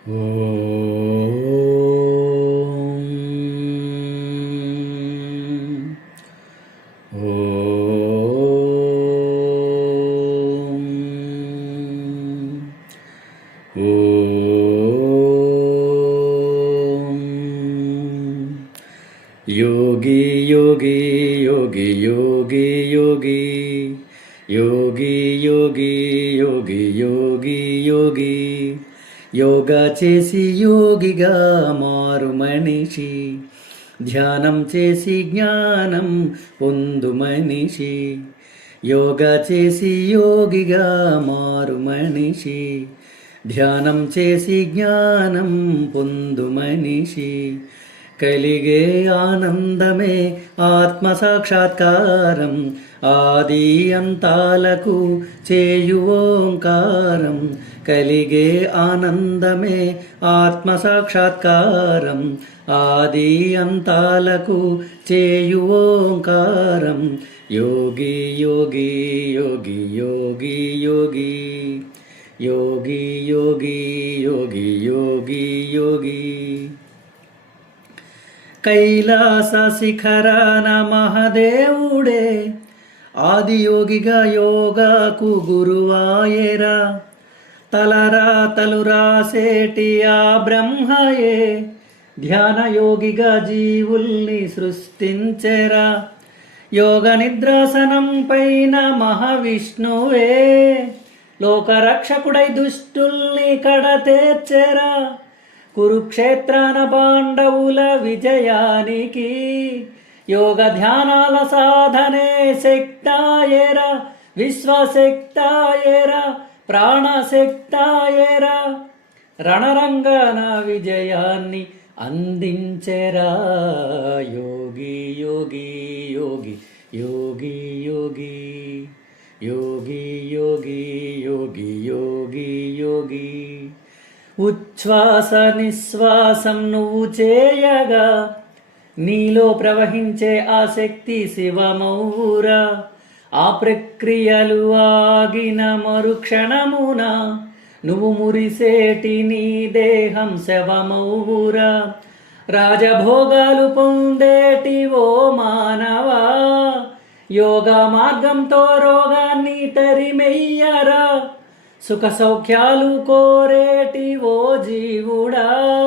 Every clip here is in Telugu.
योगी योगी योगी योगी योगी योगी योगी योगी योगी योगी యోగా చేసి యోగిగా మారు మనిషి, ధ్యానం చేసి జ్ఞానం పొందు మనిషి. యోగా చేసి యోగిగా మారు మనిషి, ధ్యానం చేసి జ్ఞానం పొందు మనిషి. కలిగే ఆనందమే ఆత్మ సాక్షాత్కారం, ఆది అంతాలకు చేయు ఓంకారం. కలిగే ఆనందమే ఆత్మ సాక్షాత్కారం, ఆది అంతాలకు చేయు ఓంకారం. యోగి యోగి యోగి యోగి యోగి యోగి యోగి యోగి యోగి యోగి. కైలాస శిఖరాన మహాదేవుడే ఆదియోగిగా యోగాకు గురువాయేరా. తలరాతలు రాసేటి ఆ బ్రహ్మయే ధ్యానయోగిగా జీవుల్ని సృష్టించెరా. యోగ నిద్రాసనం పైన మహావిష్ణువే లోకరక్షకుడై దుష్టుల్ని కడతేర్చెరా. కురుక్షేత్రాన పాండవుల విజయానికి యోగ ధ్యానాల సాధనే శక్తాయేరా. విశ్వశక్తాయేరా, ప్రాణశక్తాయేరా. రణరంగన విజయాన్ని అందించెరా. యోగి యోగి యోగి యోగి యోగి యోగి యోగి యోగి యోగి యోగి. ఉచ్ఛ్వాస నిశ్వాసం నువ్వు చేయగా నీలో ప్రవహించే ఆ శక్తి శివమౌరా. ఆ ప్రక్రియలు ఆగిన మరుక్షణమున నువ్వు మురిసేటి నీ దేహం శవమౌరా. రాజభోగాలు పొందేటి ఓ మానవా, యోగా మార్గంతో రోగాన్ని తరిమెయ్యరా. సుఖ సౌఖ్యాలు కోరేటి ఓ జీవుడా,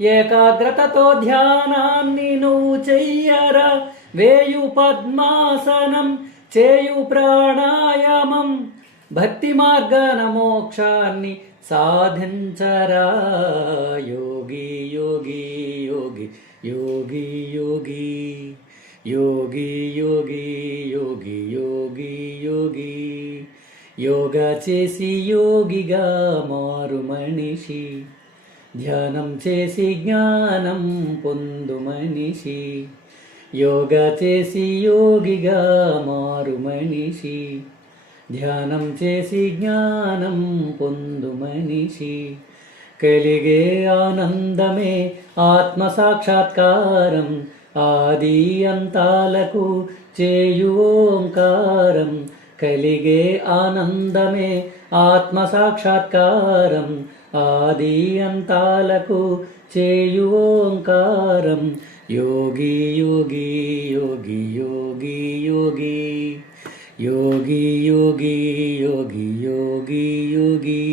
ఏకాగ్రతతో ధ్యానాన్ని నువ్వు చెయ్యరా. వేయు పద్మాసనం, చేయు ప్రాణాయామం, భక్తి మార్గాన మోక్షాన్ని సాధించరా. యోగి యోగి యోగి యోగి యోగి యోగి యోగి యోగి యోగి యోగి. యోగా చేసి యోగిగా మారు మనిషి, ధ్యానం చేసి జ్ఞానం పొందు మనిషి. యోగా చేసి యోగిగా మారు మనిషి, ధ్యానం చేసి జ్ఞానం పొందు మనిషి. కలిగే ఆనందమే ఆత్మ సాక్షాత్కారం, ఆది అంతాలకు చేయు ఓంకారం. కలిగే ఆనందమే ఆత్మ సాక్షాత్కారం, ఆది అంతాలకు చేయు ఓంకారం. యోగి యోగి యోగి యోగి యోగి యోగి యోగి యోగి యోగి యోగి.